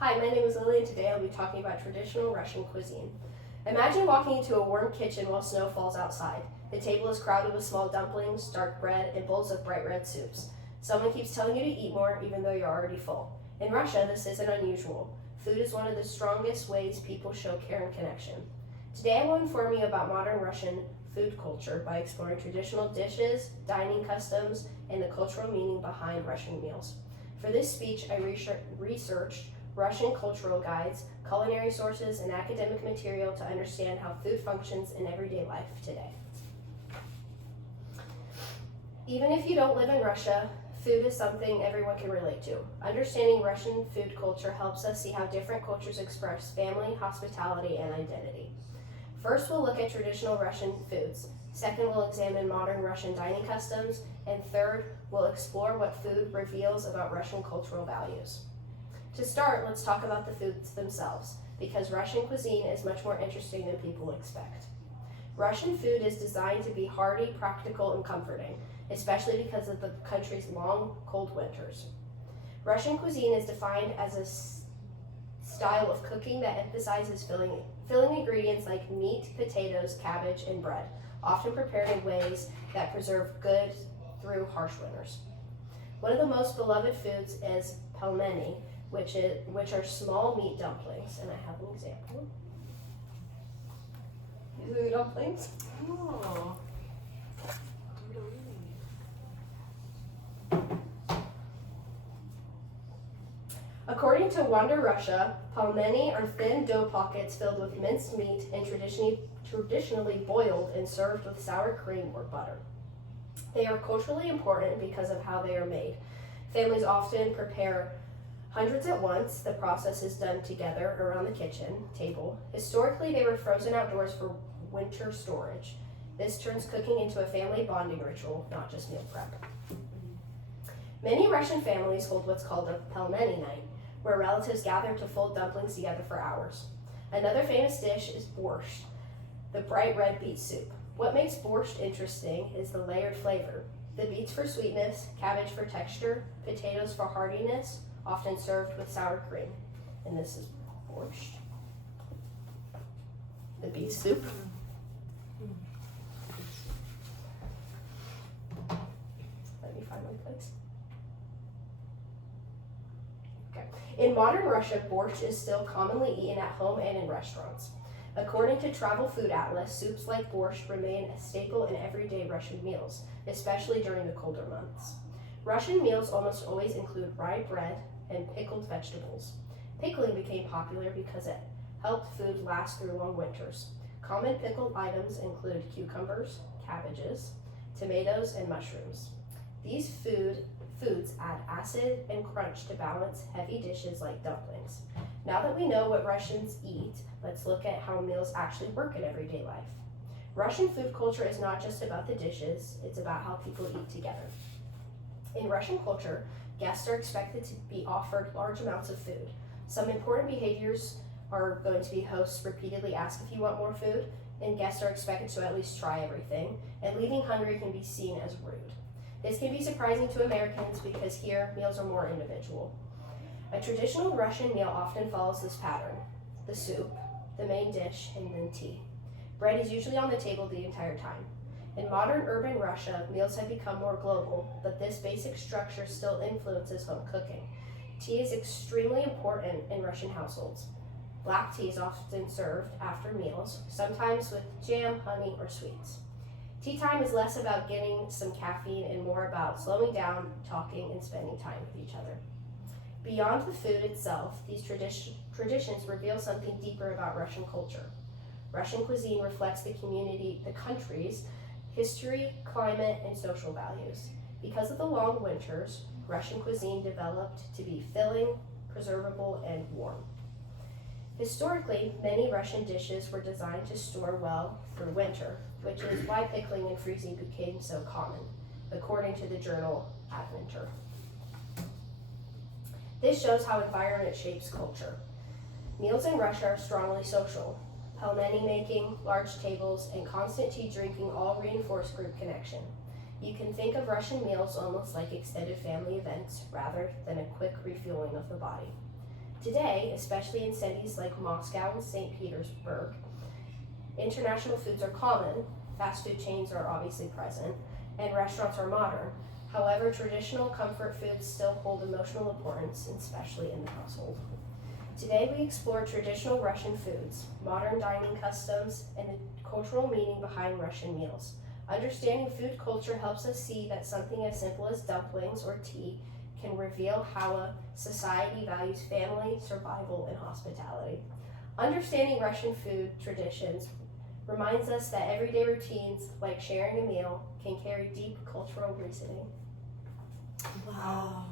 Hi, my name is Lily, and today I'll be talking about traditional Russian cuisine. Imagine walking into a warm kitchen while snow falls outside. The table is crowded with small dumplings, dark bread, and bowls of bright red soups. Someone keeps telling you to eat more even though you're already full. In Russia, this isn't unusual. Food is one of the strongest ways people show care and connection. Today I will inform you about modern Russian food culture by exploring traditional dishes, dining customs, and the cultural meaning behind Russian meals. For this speech, I researched Russian cultural guides, culinary sources, and academic material to understand how food functions in everyday life today. Even if you don't live in Russia, food is something everyone can relate to. Understanding Russian food culture helps us see how different cultures express family, hospitality, and identity. First, we'll look at traditional Russian foods. Second, we'll examine modern Russian dining customs. And third, we'll explore what food reveals about Russian cultural values. To start, let's talk about the foods themselves, because Russian cuisine is much more interesting than people expect. Russian food is designed to be hearty, practical, and comforting, especially because of the country's long, cold winters. Russian cuisine is defined as a style of cooking that emphasizes filling ingredients like meat, potatoes, cabbage, and bread, often prepared in ways that preserve good through harsh winters. One of the most beloved foods is pelmeni, which are small meat dumplings, and I have an example. These are the dumplings. Oh. According to Wonder Russia, pelmeni are thin dough pockets filled with minced meat and traditionally boiled and served with sour cream or butter. They are culturally important because of how they are made. Families often prepare hundreds at once. The process is done together around the kitchen table. Historically, they were frozen outdoors for winter storage. This turns cooking into a family bonding ritual, not just meal prep. Many Russian families hold what's called a pelmeni night, where relatives gather to fold dumplings together for hours. Another famous dish is borscht, the bright red beet soup. What makes borscht interesting is the layered flavor. The beets for sweetness, cabbage for texture, potatoes for heartiness, often served with sour cream. And this is borscht. The beet soup. Let me find my place. Okay. In modern Russia, borscht is still commonly eaten at home and in restaurants. According to Travel Food Atlas, soups like borscht remain a staple in everyday Russian meals, especially during the colder months. Russian meals almost always include rye bread and pickled vegetables. Pickling became popular because it helped food last through long winters. Common pickled items include cucumbers, cabbages, tomatoes, and mushrooms. These foods add acid and crunch to balance heavy dishes like dumplings. Now that we know what Russians eat, let's look at how meals actually work in everyday life. Russian food culture is not just about the dishes, it's about how people eat together. In Russian culture, guests are expected to be offered large amounts of food. Some important behaviors are going to be hosts repeatedly ask if you want more food, and guests are expected to at least try everything, and leaving hungry can be seen as rude. This can be surprising to Americans because here, meals are more individual. A traditional Russian meal often follows this pattern: the soup, the main dish, and then tea. Bread is usually on the table the entire time. In modern urban Russia, meals have become more global, but this basic structure still influences home cooking. Tea is extremely important in Russian households. Black tea is often served after meals, sometimes with jam, honey, or sweets. Tea time is less about getting some caffeine and more about slowing down, talking, and spending time with each other. Beyond the food itself, these traditions reveal something deeper about Russian culture. Russian cuisine reflects the country's history, climate, and social values. Because of the long winters, Russian cuisine developed to be filling, preservable, and warm. Historically, many Russian dishes were designed to store well through winter, which is why pickling and freezing became so common, according to the journal Adventure. This shows how environment shapes culture. Meals in Russia are strongly social. Pelmeni making, large tables, and constant tea drinking all reinforce group connection. You can think of Russian meals almost like extended family events rather than a quick refueling of the body. Today, especially in cities like Moscow and St. Petersburg, international foods are common, fast food chains are obviously present, and restaurants are modern. However, traditional comfort foods still hold emotional importance, especially in the household. Today we explore traditional Russian foods, modern dining customs, and the cultural meaning behind Russian meals. Understanding food culture helps us see that something as simple as dumplings or tea can reveal how a society values family, survival, and hospitality. Understanding Russian food traditions reminds us that everyday routines, like sharing a meal, can carry deep cultural reasoning. Wow.